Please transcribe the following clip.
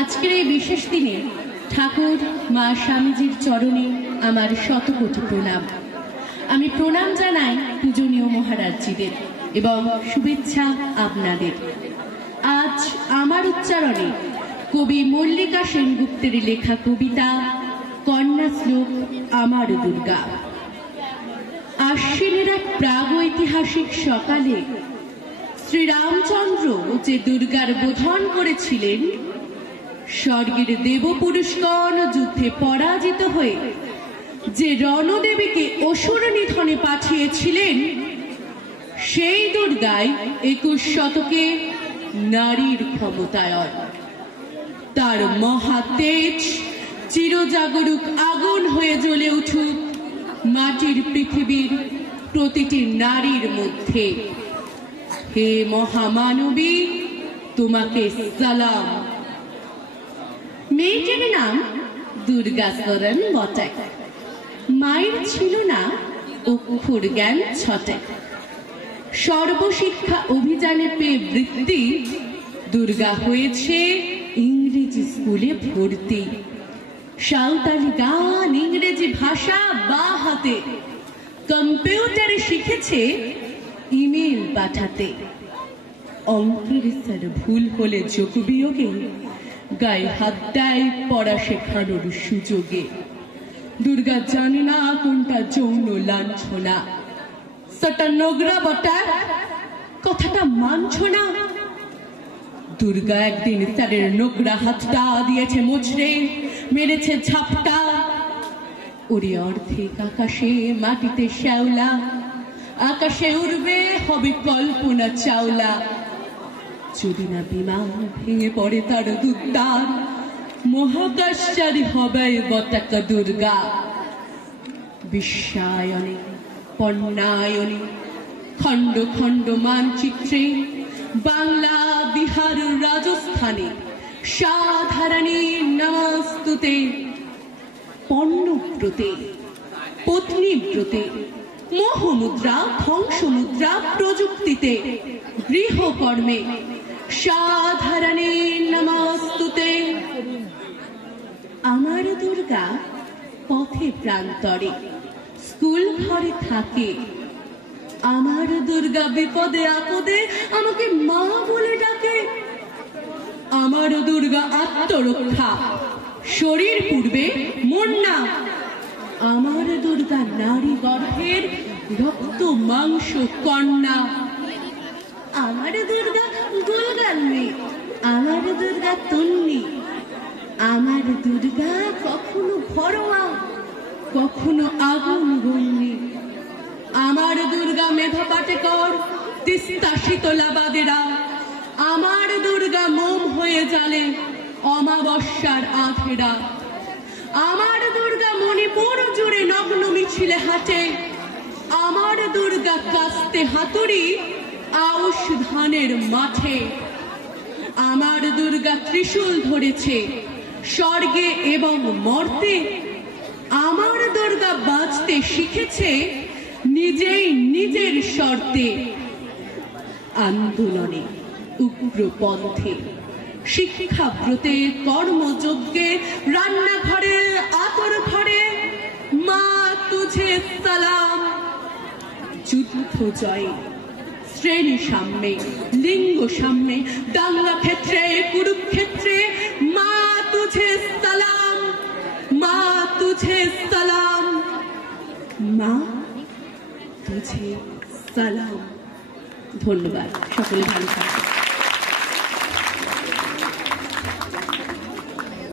আজকের এই বিশেষ দিনে ঠাকুর মা স্বামীজির চরণে আমার শতকোটি প্রণাম। আমি প্রণাম জানাই পূজনীয় মহারাজজিদের এবং শুভেচ্ছা আপনাদের। আজ আমার উচ্চারণে কবি মল্লিকা সেনগুপ্তের লেখা কবিতা কন্যা শ্লোক আমার দুর্গা। আশ্বিনের এক প্রাগৈতিহাসিক সকালে শ্রীরামচন্দ্র যে দুর্গার বোধন করেছিলেন, স্বর্গের দেবপুরুষগণ যুদ্ধে পরাজিত হয়ে যে রণদেবীকে অসুর নিধনে পাঠিয়েছিলেন, সেই দুর্গাই 21 শতকে নারীর ক্ষমতায়ন। তার মহাতেজ চিরজাগরুক আগুন হয়ে জ্বলে উঠুক মাটির পৃথিবীর প্রতিটি নারীর মধ্যে। হে মহামানবী, তোমাকে সালাম। মেয়েটির নাম দুর্গাচরণ বটে। মায়ের ছিল না অক্ষর জ্ঞান ছটে। সর্বশিক্ষা অভিযানে পেয়ে বৃত্তি দুর্গা হয়েছে ইংরেজি স্কুলে ভর্তি। সাঁওতালি গান, ইংরেজি ভাষা বা হাতে, কম্পিউটারে শিখেছে ইমেল পাঠাতে। অঙ্কের স্যার ভুল হলে যোগ বিয়োগে গায়ে হাত দেয় পড়া শেখানোর সুযোগে। দুর্গা জানে না কোনটা যৌন লাঞ্ছনা। সেটা নোংরা বটা, কথাটা মানছ না। দুর্গা একদিন স্যারের নোংরা হাতটা দিয়েছে মুচড়ে, মেরেছে ঝাপটা। ওরে অর্ধেক আকাশে মাটিতে শ্যাওলা, আকাশে উড়বে হবে কল্পনা চাওলা। যদি না বিমান ভেঙে পড়ে তার দুর্দার, মহাকাশচারী হবে বটাকা দুর্গা। বিশ্বায়নে পণ্যায়নে খণ্ড খণ্ড মানচিত্রে বাংলা, বিহার, রাজস্থানে সাধারণী নমস্তুতে। পণ্যব্রতে, পত্নীব্রতে, মোহমুদ্রা, ধ্বংসমুদ্রা প্রযুক্তিতে, গৃহকর্মে সাধারণী নমস্তুতে। আমার দুর্গা পথে প্রান্তরে স্কুল ঘরে থাকে। আমার দুর্গা বিপদে আপদে আমাকে মা বলে ডাকে। আমার দুর্গা আত্মরক্ষা, শরীর পূর্বে মন না। আমার দুর্গা নারী গর্ভের রক্ত মাংস কন্যা। আমার দুর্গা গোলগান্নি, আমার দুর্গা তন্নি। আমার দুর্গা কখনো ঘরোয়া, কখনো আগুন গন্নি। আমার দুর্গা মেধা পাটেকর, তিস্তা শীতলাবাদেরা। আমার দুর্গা মোম হয়ে জ্বালে অমাবস্যার আধেরা। আমার দুর্গা মণিপুর জুড়ে নগ্ন মিছিলে হাঁটে। আমার দুর্গা কাস্তে হাতুড়ি আউশ ধানের মাঠে। আমার দুর্গা ত্রিশূল ধরেছে স্বর্গে এবং মর্তে। আমার দুর্গা বাঁচতে শিখেছে নিজেই নিজের শর্তে। আন্দোলনে, উগ্রপন্থে, শিক্ষাব্রতে, কর্মযজ্ঞে, রান্নাঘরে, আতর ঘরে মা তুঝে সালাম। যুদ্ধ জয়ে, শ্রেণী সামনে, লিঙ্গ সামনে, দাঙ্গা ক্ষেত্রে, কুরুক্ষেত্রে মা তুঝে সালাম। মা তুঝে সালাম, মা তুঝে সালাম। ধন্যবাদ। সকলে ভালো থাকবেন।